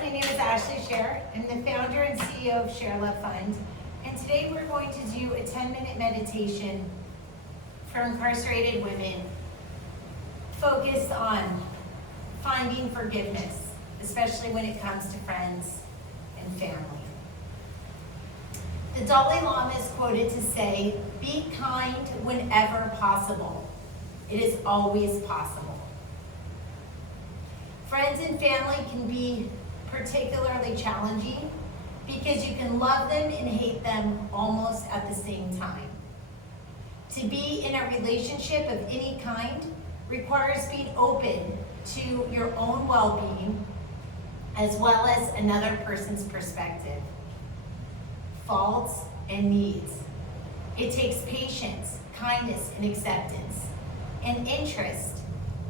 my name is Ashley Scher. I'm the founder and CEO of ShareLove.Fund, and today we're going to do a 10-minute meditation for incarcerated women focused on finding forgiveness, especially when it comes to friends and family. The Dalai Lama is quoted to say, "Be kind whenever possible. It is always possible." Friends and family can be particularly challenging because you can love them and hate them almost at the same time. To be in a relationship of any kind requires being open to your own well-being as well as another person's perspective, faults, and needs. It takes patience, kindness, and acceptance, and interest,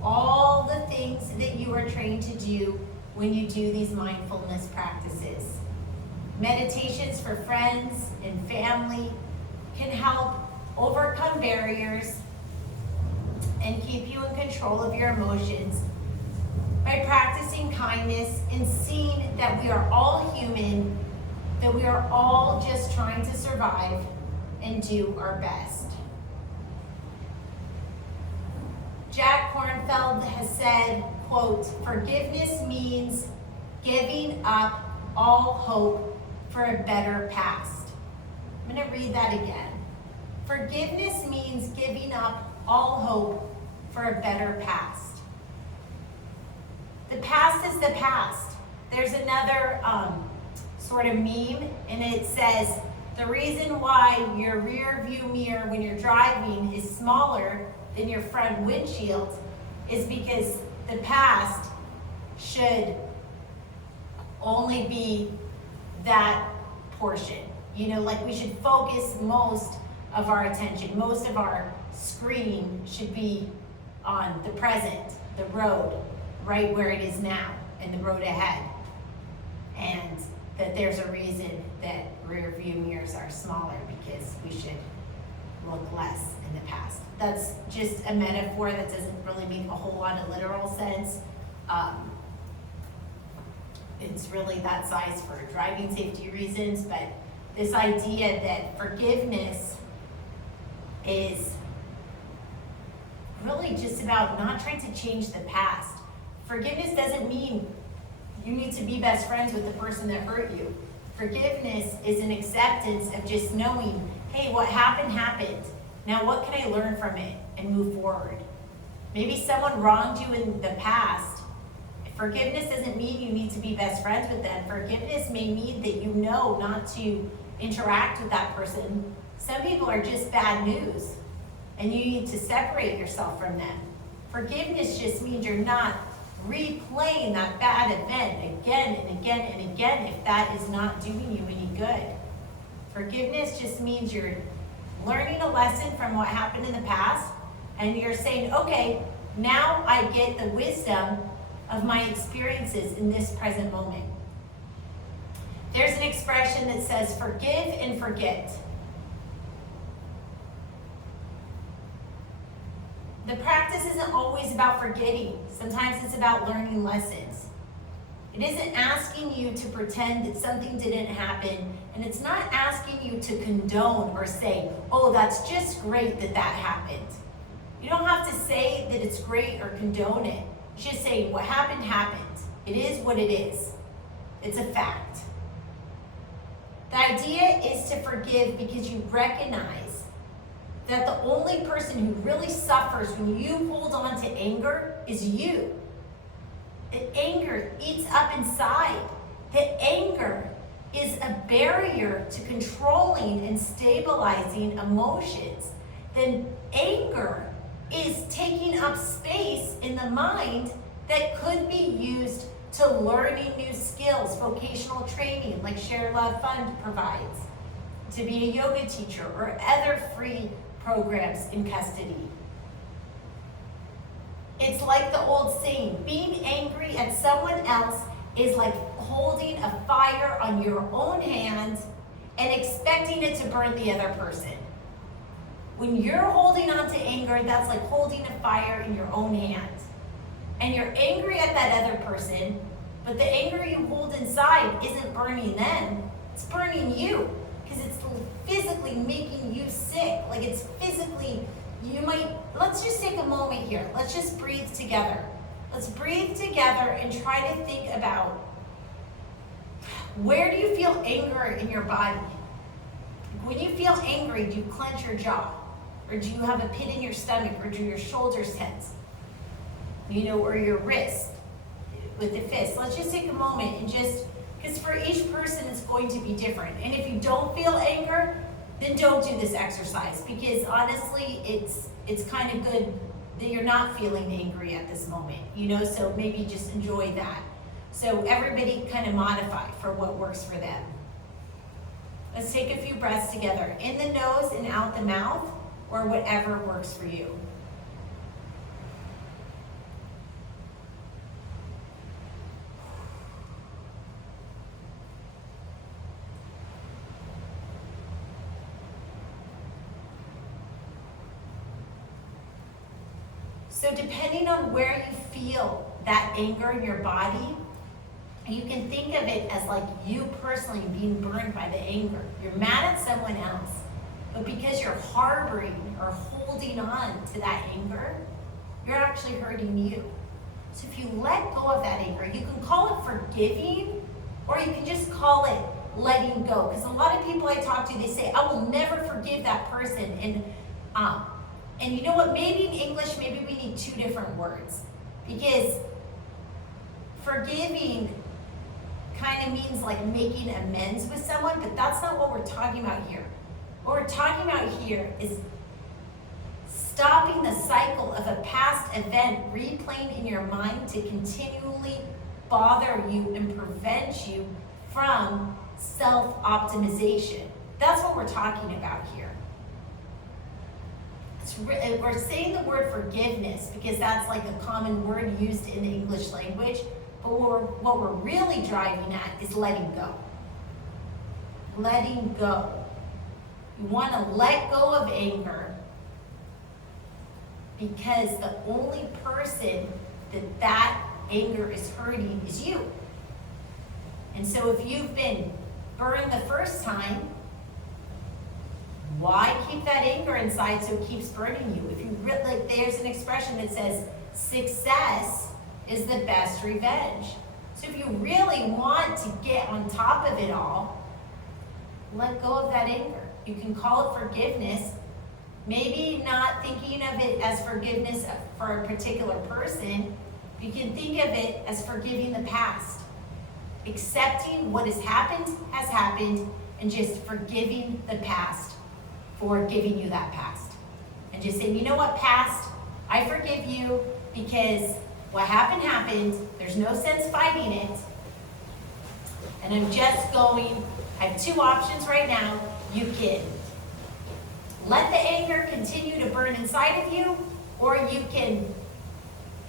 all the things that you are trained to do when you do these mindfulness practices. Meditations for friends and family can help overcome barriers and keep you in control of your emotions by practicing kindness and seeing that we are all human, that we are all just trying to survive and do our best. Jack Kornfield has said, quote, "Forgiveness means giving up all hope for a better past." I'm going to read that again. Forgiveness means giving up all hope for a better past. The past is the past. There's another sort of meme, and it says, the reason why your rear view mirror when you're driving is smaller than your front windshield is because the past should only be that portion. You know, like we should focus most of our attention, most of our screen should be on the present, the road, right where it is now, and the road ahead. And that there's a reason that rear view mirrors are smaller because we should look less in the past. That's just a metaphor that doesn't really make a whole lot of literal sense. It's really that size for driving safety reasons, but this idea that forgiveness is really just about not trying to change the past. Forgiveness doesn't mean you need to be best friends with the person that hurt you. Forgiveness is an acceptance of just knowing, hey, what happened, happened. Now what can I learn from it and move forward? Maybe someone wronged you in the past. Forgiveness doesn't mean you need to be best friends with them. Forgiveness may mean that you know not to interact with that person. Some people are just bad news, and you need to separate yourself from them. Forgiveness just means you're not replaying that bad event again and again and again if that is not doing you any good. Forgiveness just means you're learning a lesson from what happened in the past, and you're saying, okay, now I get the wisdom of my experiences in this present moment. There's an expression that says, forgive and forget. The practice isn't always about forgetting. Sometimes it's about learning lessons. It isn't asking you to pretend that something didn't happen, and it's not asking you to condone or say, oh, that's just great that that happened. You don't have to say that it's great or condone it. You just say, what happened, happened. It is what it is. It's a fact. The idea is to forgive because you recognize that the only person who really suffers when you hold on to anger is you. That anger eats up inside. That anger is a barrier to controlling and stabilizing emotions. Then anger is taking up space in the mind that could be used to learning new skills, vocational training like ShareLove.Fund provides, to be a yoga teacher or other free programs in custody. It's like the old saying, being angry at someone else is like holding a fire on your own hand and expecting it to burn the other person. When you're holding on to anger, that's like holding a fire in your own hand. And you're angry at that other person, But the anger you hold inside isn't burning them, it's burning you. Because it's physically making you sick. Like it's physically, let's just take a moment here. Let's just breathe together. Let's breathe together and try to think about, where do you feel anger in your body? When you feel angry, do you clench your jaw? Or do you have a pit in your stomach? Or do your shoulders tense? Or your wrist with the fist. Let's just take a moment and because for each person it's going to be different. And if you don't feel anger, then don't do this exercise, because honestly, it's kind of good that you're not feeling angry at this moment, so maybe just enjoy that. So everybody kind of modify for what works for them. Let's take a few breaths together, in the nose and out the mouth, or whatever works for you. So depending on where you feel that anger in your body, you can think of it as like you personally being burned by the anger. You're mad at someone else, but because you're harboring or holding on to that anger, you're actually hurting you. So if you let go of that anger, you can call it forgiving, or you can just call it letting go. Because a lot of people I talk to, they say, I will never forgive that person. And you know what, maybe in English, maybe we need two different words. Because forgiving kind of means like making amends with someone, but that's not what we're talking about here. What we're talking about here is stopping the cycle of a past event replaying in your mind to continually bother you and prevent you from self-optimization. That's what we're talking about here. We're saying the word forgiveness because that's like a common word used in the English language, but what we're really driving at is letting go. Letting go. You want to let go of anger because the only person that anger is hurting is you. And so if you've been burned the first time, why keep that anger inside so it keeps burning you? If you there's an expression that says, success is the best revenge. So if you really want to get on top of it all, let go of that anger. You can call it forgiveness. Maybe not thinking of it as forgiveness for a particular person. You can think of it as forgiving the past. Accepting what has happened, and just forgiving the past for giving you that past. And just saying, you know what, past, I forgive you because what happened, there's no sense fighting it. And I'm just I have two options right now. You can let the anger continue to burn inside of you, or you can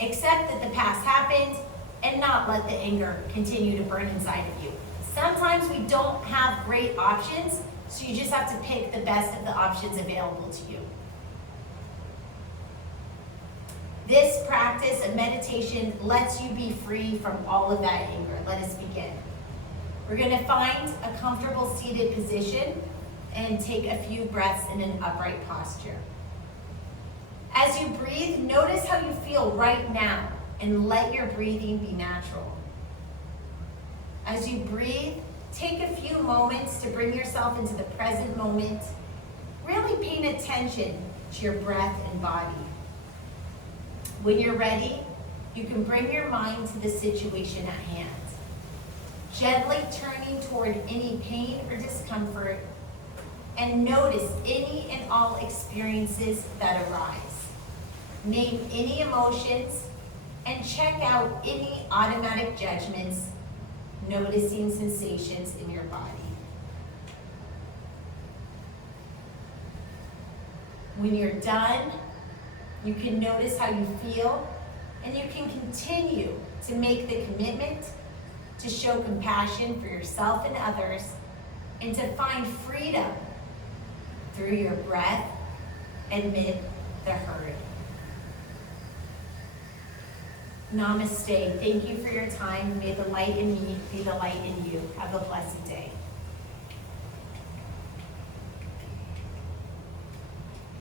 accept that the past happened and not let the anger continue to burn inside of you. Sometimes we don't have great options, so you just have to pick the best of the options available to you. This practice of meditation lets you be free from all of that anger. Let us begin. We're going to find a comfortable seated position and take a few breaths in an upright posture. As you breathe, notice how you feel right now and let your breathing be natural. As you breathe, take a few moments to bring yourself into the present moment, really paying attention to your breath and body. When you're ready, you can bring your mind to the situation at hand, gently turning toward any pain or discomfort, and notice any and all experiences that arise. Name any emotions and check out any automatic judgments, noticing sensations in your body. When you're done, you can notice how you feel, and you can continue to make the commitment to show compassion for yourself and others, and to find freedom through your breath amid the herd. Namaste. Thank you for your time. May the light in me be the light in you. Have a blessed day.